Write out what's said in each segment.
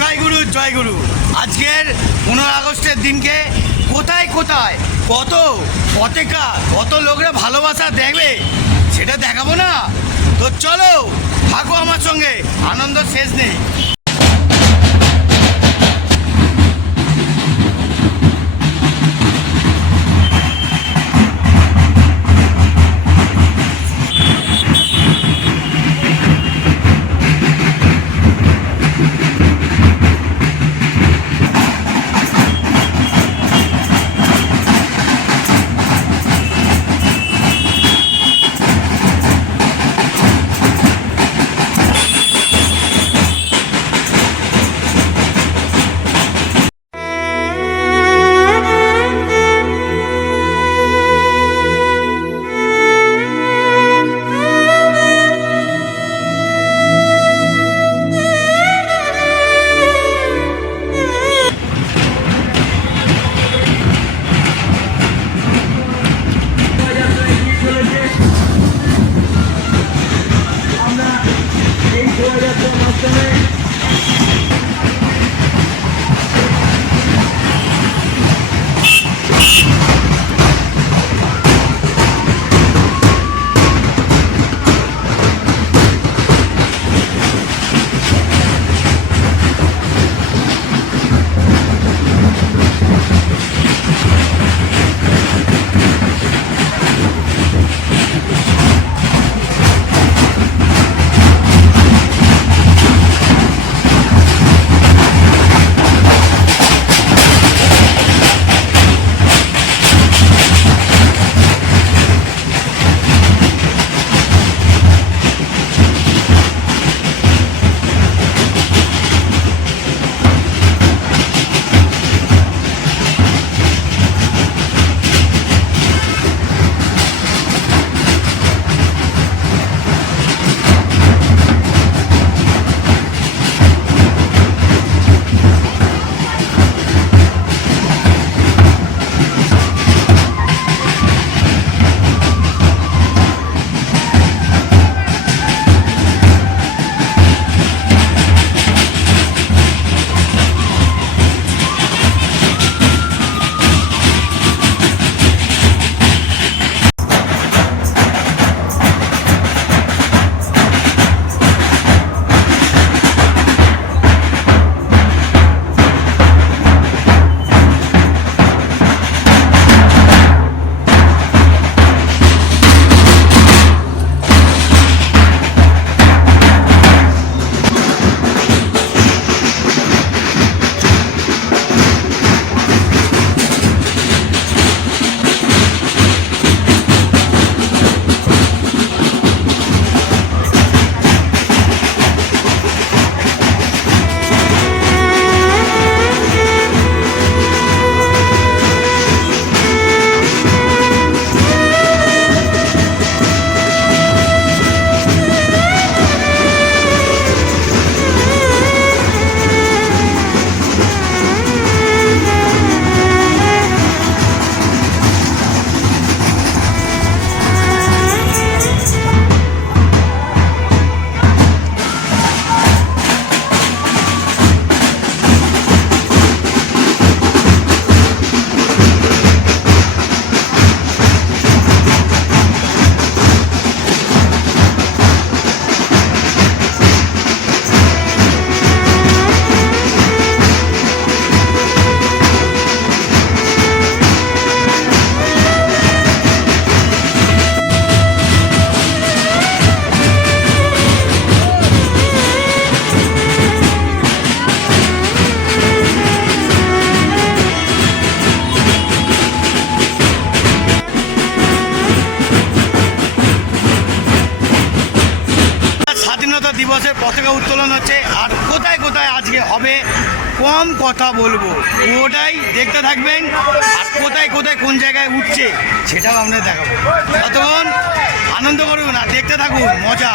জয় গুরু জয় গুরু। আজকের পনেরো আগস্টের দিনকে কোথায় কোথায় কত পতেকা, কত লোকরা ভালোবাসা দেখবে, সেটা দেখাবো না? তো চলো, থাকো আমার সঙ্গে, আনন্দ শেষ নেই। হবে, কম কথা বলব। ওটাই দেখতে থাকবেন, আর কোথায় কোথায় কোন জায়গায় উঠছে সেটাও আমরা দেখাবো। ততক্ষণ আনন্দ করুন আর দেখতে থাকুন, মজা।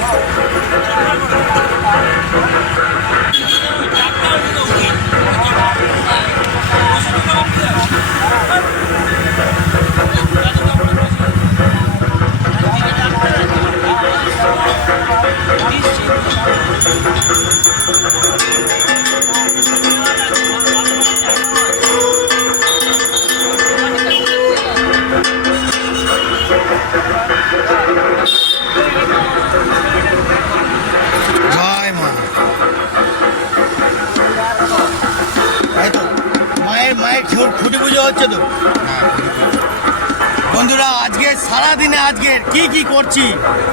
Thank you. পুজো হচ্ছে তো। বন্ধুরা, আজকে সারাদিনে আজকে কি কি করছি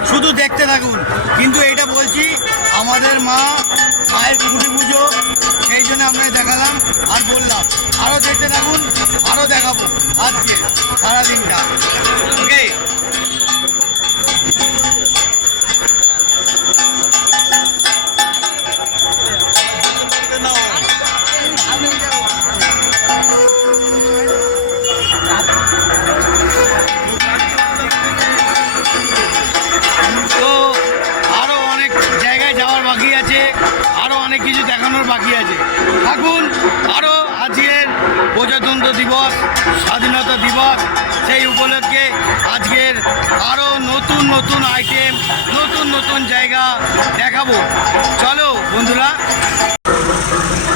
শুধু দেখতে থাকুন। কিন্তু এটা বলছি, আমাদের মা মায়ের কুটি পুজো, সেই জন্য আপনাকে দেখালাম আর বললাম। আরও দেখতে থাকুন আরও দেখাবো আজকে সারাদিনটা। ওকে আছে আরও অনেক কিছু দেখানোর বাকি আছে। থাকুন আরও আজকের প্রজাতন্ত্র দিবস, স্বাধীনতা দিবস, সেই উপলক্ষে আজকের আরও নতুন নতুন আইটেম নতুন নতুন জায়গা দেখাবো। চলো, বন্ধুরা।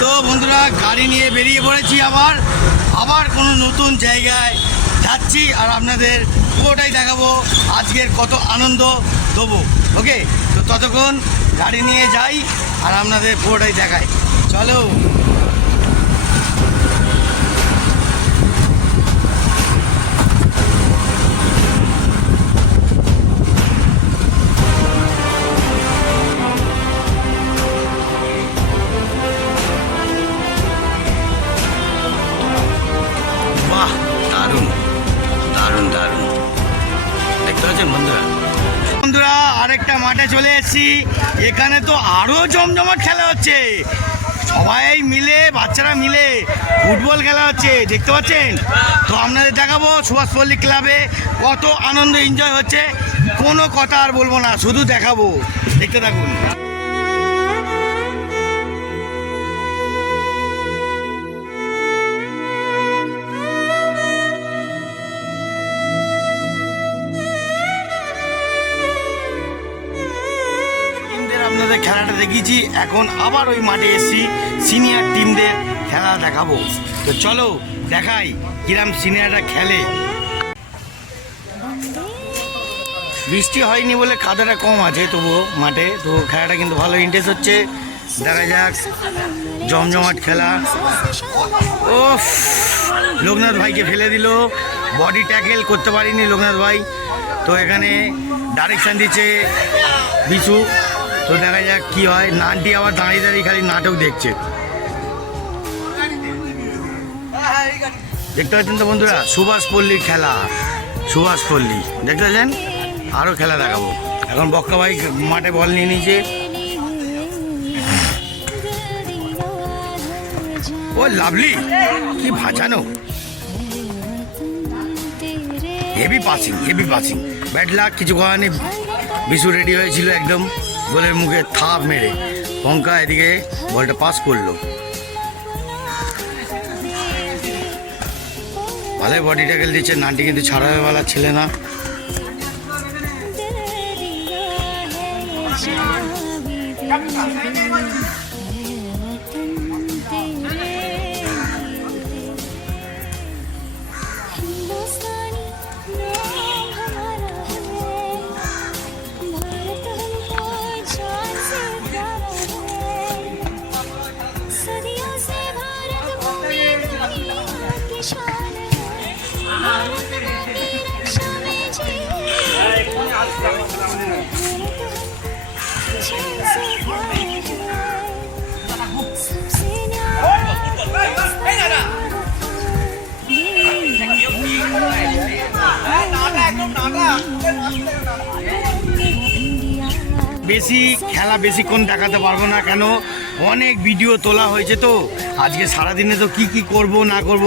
তো বন্ধুরা, গাড়ি নিয়ে বেরিয়ে পড়েছি আবার। আবার কোনো নতুন জায়গায় যাচ্ছি আর আপনাদের পুরোটাই দেখাবো, আজকের কত আনন্দ দেবো। ওকে তো ততক্ষণ গাড়ি নিয়ে যাই আর আপনাদের পুরোটাই দেখাই। চলো। আরও জমজমাট খেলা হচ্ছে। সবাই মিলে, বাচ্চারা মিলে ফুটবল খেলা হচ্ছে, দেখতে পাচ্ছেন? তো আপনাদের দেখাবো সুভাষপল্লী ক্লাবে কত আনন্দ এনজয় হচ্ছে। কোনো কথা আর বলব না, শুধু দেখাবো। দেখতে থাকুন। দেখিয়েছি এখন আবার ওই মাঠে এসেছি সিনিয়র টিমদের খেলা দেখাবো। তো চলো, দেখাই কিরাম সিনিয়ররা খেলে। বৃষ্টি হয়নি বলে কাদাটা কম আছে তবুও মাঠে, তো খেলাটা কিন্তু ভালো ইন্টারেস্ট হচ্ছে। দেখা যাক, জমজমাট খেলা। ও লোকনাথ ভাইকে ফেলে দিল। বডি ট্যাকেল করতে পারিনি লোকনাথ ভাই। তো এখানে ডাইরেকশান দিচ্ছে বিশু। তো দেখা যাক কি হয়। নানটি আবার দাঁড়িয়ে দাঁড়িয়ে খালি নাটক দেখছে। দেখতে পাচ্ছেন তো বন্ধুরা, সুভাষ পল্লীর খেলা। সুভাষ পল্লী, দেখতে পাচ্ছেন? আরও খেলা দেখাবো। এখন বক্কা ভাই মাঠে বল নিয়ে নিয়েছে। ও, লাভলি, কি ভাজানো heavy passing heavy passing bad luck কিছু করার নেই। বিশু রেডি হয়েছিল একদম। গোলের মুখে থাপ মেরে পঙ্কা এদিকে বলটা পাস করল ভালো বডি ট্যাকেল দিচ্ছে, নানটি কিন্তু ছাড়াবে বেলা ছেলে না Thank you. বেশি খেলা বেশিক্ষণ দেখাতে পারব না কেন? অনেক ভিডিও তোলা হয়েছে তো। আজকে সারাদিনে তো কি কি করব, না করব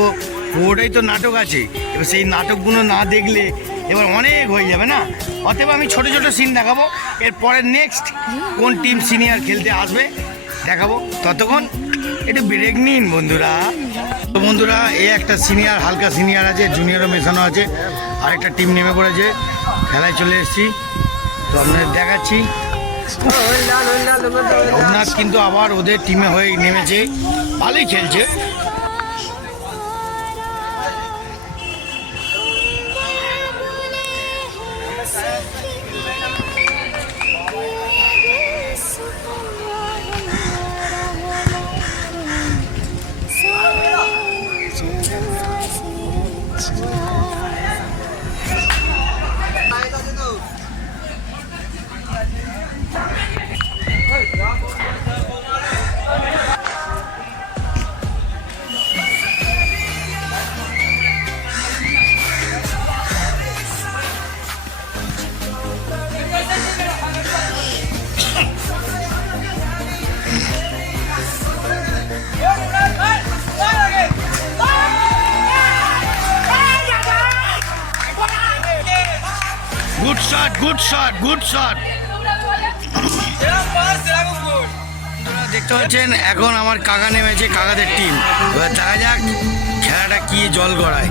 ওটাই তো নাটক আছে। এবার সেই নাটকগুলো না দেখলে এবার অনেক হয়ে যাবে না? অতএব আমি ছোট ছোট সিন দেখাবো। এরপরে নেক্সট কোন টিম সিনিয়র খেলতে আসবে দেখাবো। ততক্ষণ একটু ব্রেক নিন বন্ধুরা। তো বন্ধুরা, এ একটা সিনিয়র হালকা সিনিয়র আছে জুনিয়রও মেশানো আছে। আরেকটা টিম নেমে পড়েছে। খেলায় চলে এসেছি। তো আপনাদের দেখাচ্ছি। রঘুনাথ কিন্তু আবার ওদের টিমে হয়ে নেমেছে। ভালোই খেলছে। Shot good shot good shot দেখতে পাচ্ছেন, এখন আমার কাকা নেমেছে কাকাদের টিম এবার দেখা যাক, খেলাটা কি জল গড়ায়।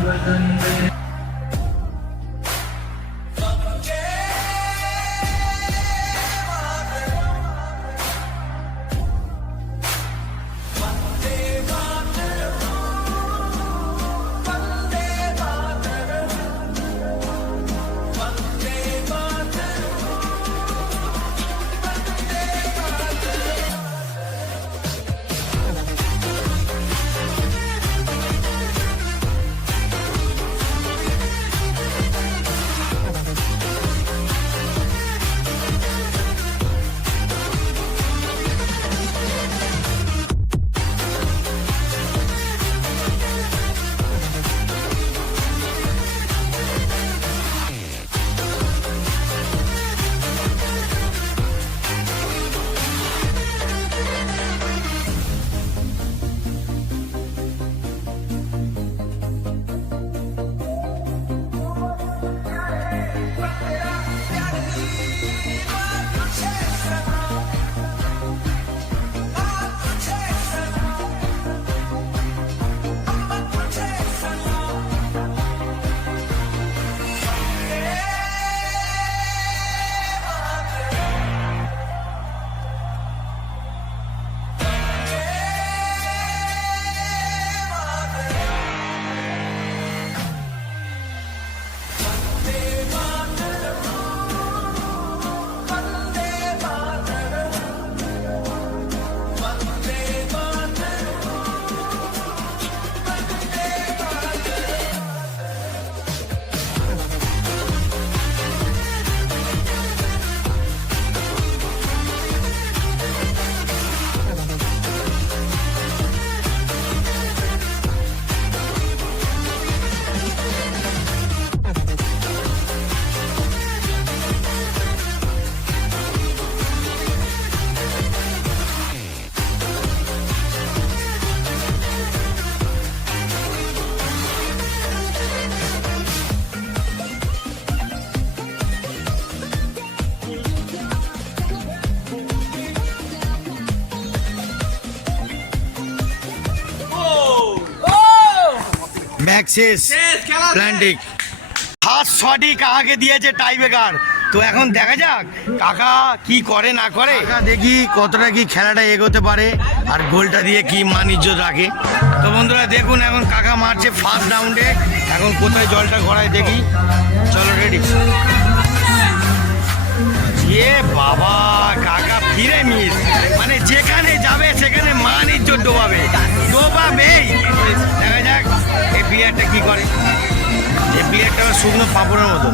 শেষ। প্ল্যান্টিক ফার্স্ট শটই কাকাকে দিয়েছে টাইব্রেকার তো এখন দেখা যাক কাকা কি করে না করে। দেখি কতটা কি খেলাটা এগোতে পারে আর গোলটা দিয়ে কি মান ইজ্জত রাখে। তো বন্ধুরা দেখুন এখন কাকা মারছে ফার্স্ট রাউন্ডে এখন কোথায় জলটা গড়ায় দেখি। চলো রেডি এ বাবা কাকা ফিরে মিস মানে যেখানে যাবে সেখানে মান ইজ্জত ডোবাবে। ডোবাবেই। দেখা এই প্লেয়ারটা কি করে? এই প্লেয়ারটা আবার শুকনো পাঁপড়ের মতো।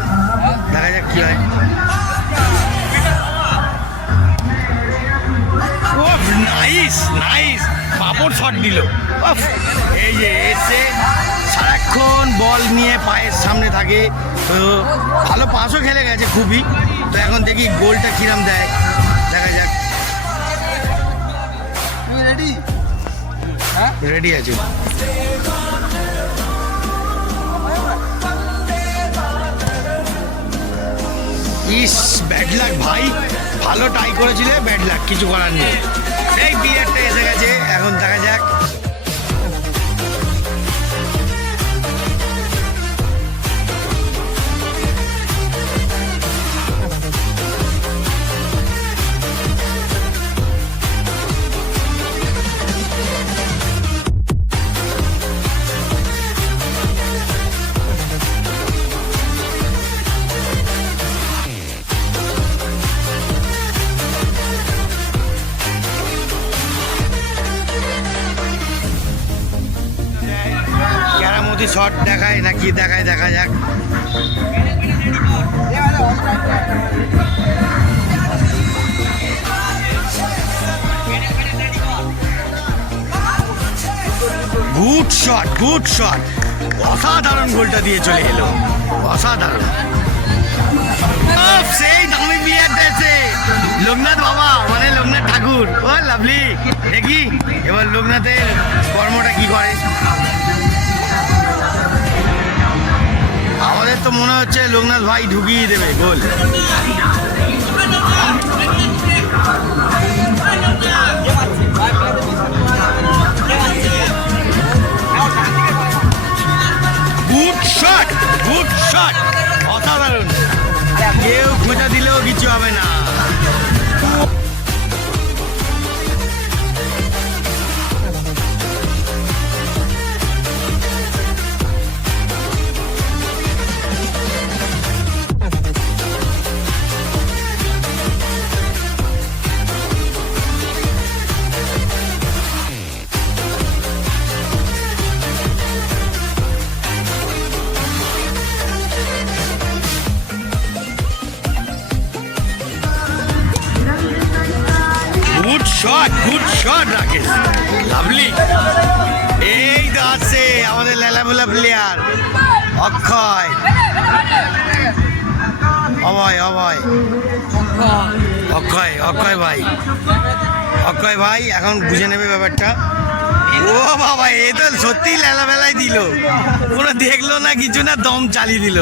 দেখা যাক কি হয়। ও নাইস নাইস পাপড় শট দিল। এই যে এসে সারাক্ষণ বল নিয়ে পায়ের সামনে থাকে। তো ভালো পাসও খেলে গেছে খুবই। তো এখন দেখি গোলটা কিরাম দেয়। দেখা যাক। রেডি রেডি আছে? ইস ব্যাড লাক ভাই। ভালো টাই করেছিলে ব্যাড লাক কিছু করার নেই। এই বিয়ারটা এসে গেছে, এখন দেখা দেখায় দেখা যাক। গুড শট গুড শট অসাধারণ গোলটা দিয়ে চলে এলো। অসাধারণ। সেই দামি আছে লোকনাথ বাবা মানে লোকনাথ ঠাকুর। ও লাভলি দেখি, এবার লোকনাথের কর্মটা কি করে? আমাদের তো মনে হচ্ছে লোকনাথ ভাই ঢুকিয়ে দেবে, গোল। অসাধারণ। কেউ খোঁজা দিলেও কিছু হবে না। এখন বুঝে নেবে ব্যাপারটা। ও বাবা এ তো সত্যি লেলা বেলায় দিল। পুরো দেখল না কিছু না দম চালিয়ে দিল।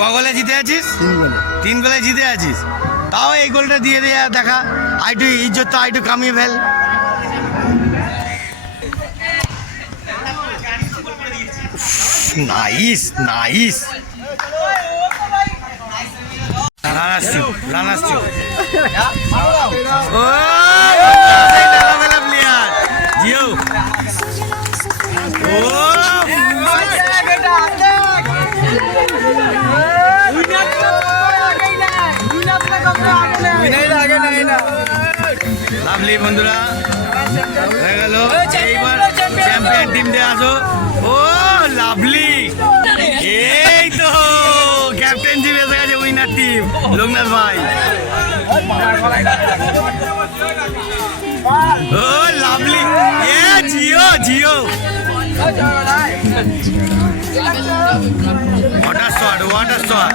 কগলে জিতে আছিস? তিন গোলে। জিতে আছিস। তাও এই গোলটা দিয়ে দেয়া দেখা আইটু ইজ্জত তো আইটু কামিয়ে ফেল। Nice nice. রান আসছে রান আসছে ও সেই লালাবেলা প্লেয়ার জিও ও লাভলি বন্ধুরা, হয়ে গেল। এইবার চ্যাম্পিয়ন টিম দিয়ে আসো। ও লাভলি টিম লোকনাথ ভাই। ও লাভলি এ জিও জিও। ওয়াটার শট ওয়াটার শট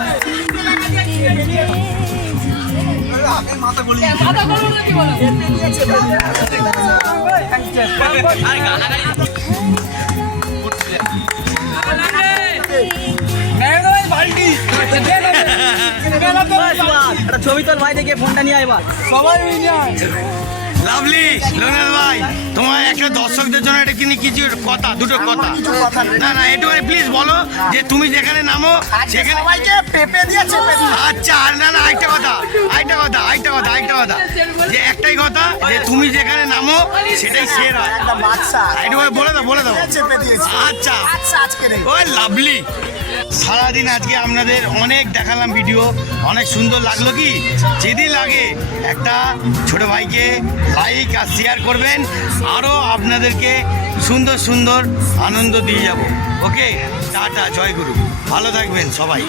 ছবি তোর ভাই দেখে ফোনটা নিয়ে আইবা সবাই লাভলি লোকনাথ ভাই তোমার একটা দর্শকদের জন্য এটা কিনি কিছু কথা দুটো কথা। না না একটু প্লিজ বলো যে তুমি যেখানে নামো সেখানে সবাইকে পেপে দিয়ে চেপে আচ্ছা আর না না আরেকটা কথা আরেকটা কথা আরেকটা কথা আরেকটা কথা। যে একটাই কথা যে তুমি যেখানে নামো সেটাই হয় একটা একটু বলে দাও বলে দাও। চেপে দিয়েছে। আচ্ছা। আচ্ছা আজকে নেই। লাভলি সারাদিন আজকে আপনাদের অনেক দেখালাম ভিডিও। অনেক সুন্দর লাগল কি? যদি লাগে একটা ছোট ভাইকে লাইক আর শেয়ার করবেন। আরও আপনাদেরকে সুন্দর সুন্দর আনন্দ দিয়ে যাব। ওকে টাটা, জয় গুরু। ভালো থাকবেন সবাই।